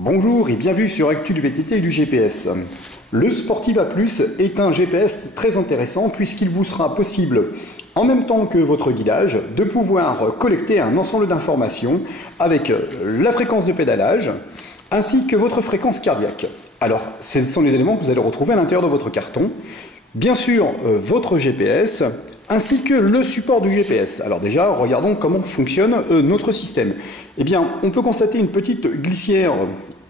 Bonjour et bienvenue sur Actu du VTT et du GPS. Le Sportiva Plus est un GPS très intéressant puisqu'il vous sera possible, en même temps que votre guidage, de pouvoir collecter un ensemble d'informations avec la fréquence de pédalage ainsi que votre fréquence cardiaque. Alors, ce sont les éléments que vous allez retrouver à l'intérieur de votre carton. Bien sûr, votre GPS ainsi que le support du GPS. Alors déjà, regardons comment fonctionne notre système. Eh bien, on peut constater une petite glissière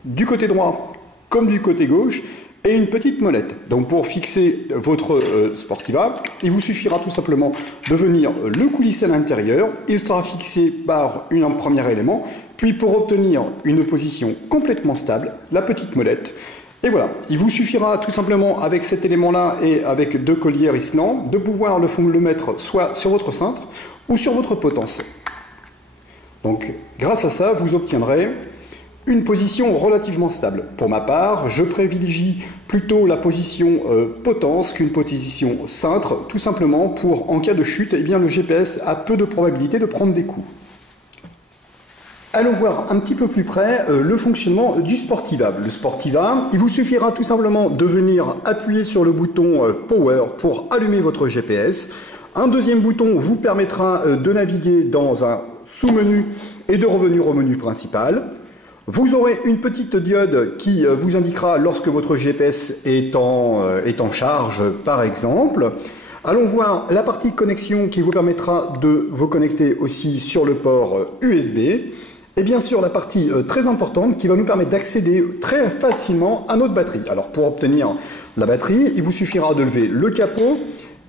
du côté droit comme du côté gauche et une petite molette. Donc pour fixer votre Sportiva, il vous suffira tout simplement de venir le coulisser à l'intérieur. Il sera fixé par un premier élément, puis pour obtenir une position complètement stable, la petite molette. Et voilà, il vous suffira tout simplement avec cet élément-là et avec deux colliers Island de pouvoir le mettre soit sur votre cintre ou sur votre potence. Donc grâce à ça, vous obtiendrez une position relativement stable. Pour ma part, je privilégie plutôt la position potence qu'une position cintre, tout simplement pour, en cas de chute, eh bien, le GPS a peu de probabilité de prendre des coups. Allons voir un petit peu plus près le fonctionnement du Sportiva. Le Sportiva, il vous suffira tout simplement de venir appuyer sur le bouton Power pour allumer votre GPS. Un deuxième bouton vous permettra de naviguer dans un sous-menu et de revenir au menu principal. Vous aurez une petite diode qui vous indiquera lorsque votre GPS est en charge, par exemple. Allons voir la partie connexion qui vous permettra de vous connecter aussi sur le port USB. Et bien sûr, la partie très importante qui va nous permettre d'accéder très facilement à notre batterie. Alors pour obtenir la batterie, il vous suffira de lever le capot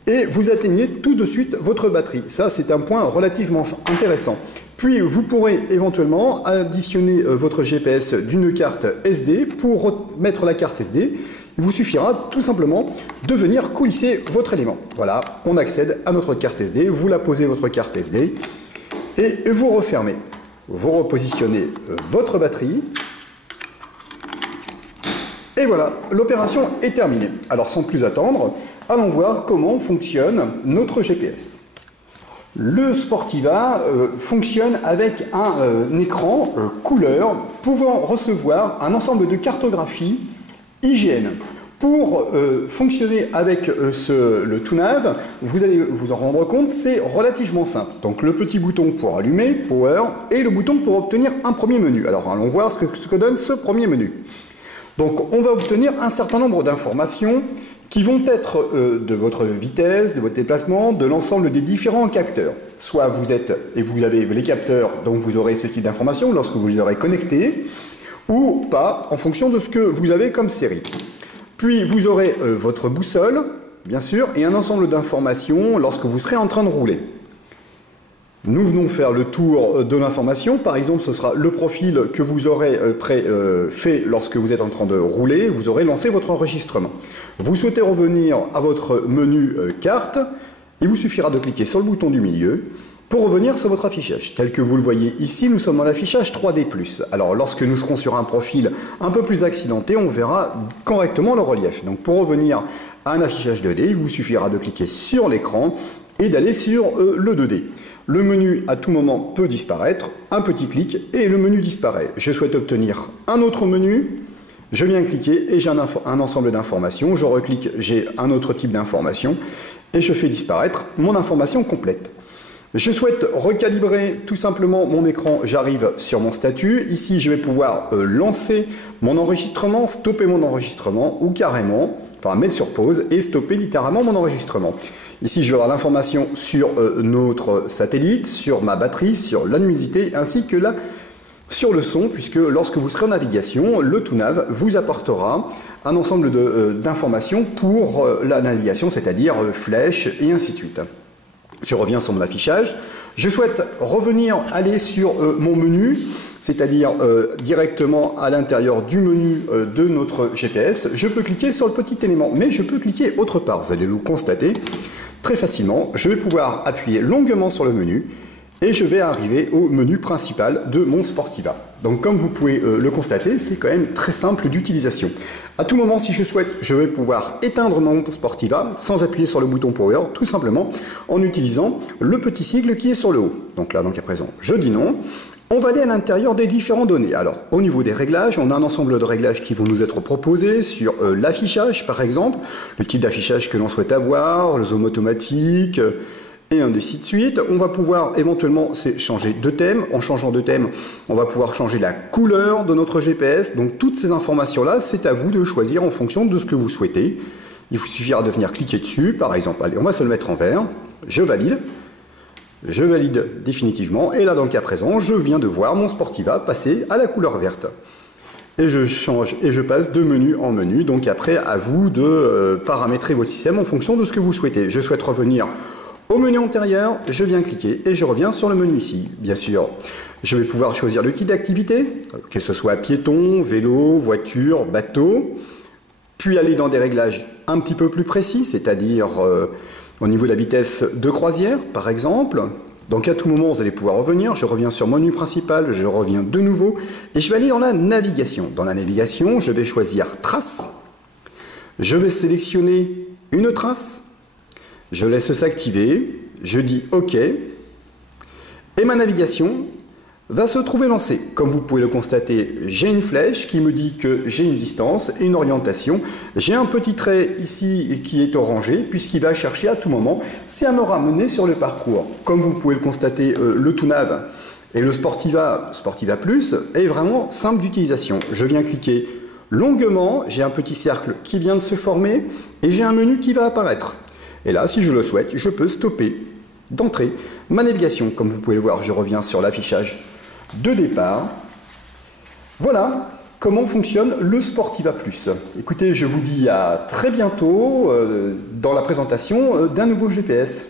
et vous atteignez tout de suite votre batterie. Ça, c'est un point relativement intéressant. Puis vous pourrez éventuellement additionner votre GPS d'une carte SD. Pour mettre la carte SD, il vous suffira tout simplement de venir coulisser votre élément. Voilà, on accède à notre carte SD, vous la posez votre carte SD et vous refermez. Vous repositionnez votre batterie. Et voilà, l'opération est terminée. Alors sans plus attendre, allons voir comment fonctionne notre GPS. Le Sportiva fonctionne avec un écran couleur pouvant recevoir un ensemble de cartographies IGN. Pour fonctionner avec le TUNAV, vous allez vous en rendre compte, c'est relativement simple. Donc le petit bouton pour allumer, Power, et le bouton pour obtenir un premier menu. Alors allons voir ce que donne ce premier menu. Donc on va obtenir un certain nombre d'informations qui vont être de votre vitesse, de votre déplacement, de l'ensemble des différents capteurs. Soit vous êtes, et vous avez les capteurs, donc vous aurez ce type d'informations lorsque vous les aurez connectés, ou pas, en fonction de ce que vous avez comme série. Puis vous aurez votre boussole, bien sûr, et un ensemble d'informations lorsque vous serez en train de rouler. Nous venons faire le tour de l'information. Par exemple, ce sera le profil que vous aurez fait lorsque vous êtes en train de rouler. Vous aurez lancé votre enregistrement. Vous souhaitez revenir à votre menu carte. Il vous suffira de cliquer sur le bouton du milieu pour revenir sur votre affichage. Tel que vous le voyez ici, nous sommes dans l'affichage 3D+. Alors lorsque nous serons sur un profil un peu plus accidenté, on verra correctement le relief. Donc pour revenir à un affichage 2D, il vous suffira de cliquer sur l'écran et d'aller sur le 2D. Le menu à tout moment peut disparaître, un petit clic et le menu disparaît. Je souhaite obtenir un autre menu, je viens cliquer et j'ai un ensemble d'informations. Je reclique, j'ai un autre type d'information et je fais disparaître mon information complète. Je souhaite recalibrer tout simplement mon écran, j'arrive sur mon statut. Ici, je vais pouvoir lancer mon enregistrement, stopper mon enregistrement ou carrément, mettre sur pause et stopper littéralement mon enregistrement. Ici, je vais avoir l'information sur notre satellite, sur ma batterie, sur la luminosité ainsi que sur le son, puisque lorsque vous serez en navigation, le TUNAV vous apportera un ensemble d'informations pour la navigation, c'est-à-dire flèches et ainsi de suite. Je reviens sur mon affichage. Je souhaite aller sur mon menu, c'est-à-dire directement à l'intérieur du menu de notre GPS. Je peux cliquer sur le petit élément, mais je peux cliquer autre part. Vous allez le constater très facilement. Je vais pouvoir appuyer longuement sur le menu et je vais arriver au menu principal de mon Sportiva. Donc comme vous pouvez le constater, c'est quand même très simple d'utilisation. À tout moment, si je souhaite, je vais pouvoir éteindre mon Sportiva sans appuyer sur le bouton Power, tout simplement en utilisant le petit sigle qui est sur le haut. Donc là, à présent, je dis non. On va aller à l'intérieur des différentes données. Alors, au niveau des réglages, on a un ensemble de réglages qui vont nous être proposés sur l'affichage, par exemple, le type d'affichage que l'on souhaite avoir, le zoom automatique, et ainsi de suite. On va pouvoir éventuellement changer de thème. En changeant de thème, on va pouvoir changer la couleur de notre GPS. Donc, toutes ces informations-là, c'est à vous de choisir en fonction de ce que vous souhaitez. Il vous suffira de venir cliquer dessus, par exemple. Allez, on va se le mettre en vert. Je valide. Je valide définitivement, et là dans le cas présent, je viens de voir mon Sportiva passer à la couleur verte. Et je change et je passe de menu en menu, donc après à vous de paramétrer votre système en fonction de ce que vous souhaitez. Je souhaite revenir au menu antérieur, je viens cliquer et je reviens sur le menu ici. Bien sûr, je vais pouvoir choisir le type d'activité, que ce soit piéton, vélo, voiture, bateau, puis aller dans des réglages un petit peu plus précis, c'est-à-dire au niveau de la vitesse de croisière, par exemple. Donc à tout moment, vous allez pouvoir revenir. Je reviens sur mon menu principal, je reviens de nouveau. Et je vais aller dans la navigation. Dans la navigation, je vais choisir trace. Je vais sélectionner une trace. Je laisse s'activer. Je dis OK. Et ma navigation va se trouver lancée. Comme vous pouvez le constater, j'ai une flèche qui me dit que j'ai une distance et une orientation. J'ai un petit trait ici qui est orangé, puisqu'il va chercher à tout moment, c'est à me ramener sur le parcours. Comme vous pouvez le constater, le ToNav et le Sportiva Plus est vraiment simple d'utilisation. Je viens cliquer longuement, j'ai un petit cercle qui vient de se former et j'ai un menu qui va apparaître. Et là, si je le souhaite, je peux stopper d'entrée ma navigation. Comme vous pouvez le voir, je reviens sur l'affichage de départ. Voilà comment fonctionne le Sportiva Plus. Écoutez, je vous dis à très bientôt dans la présentation d'un nouveau GPS.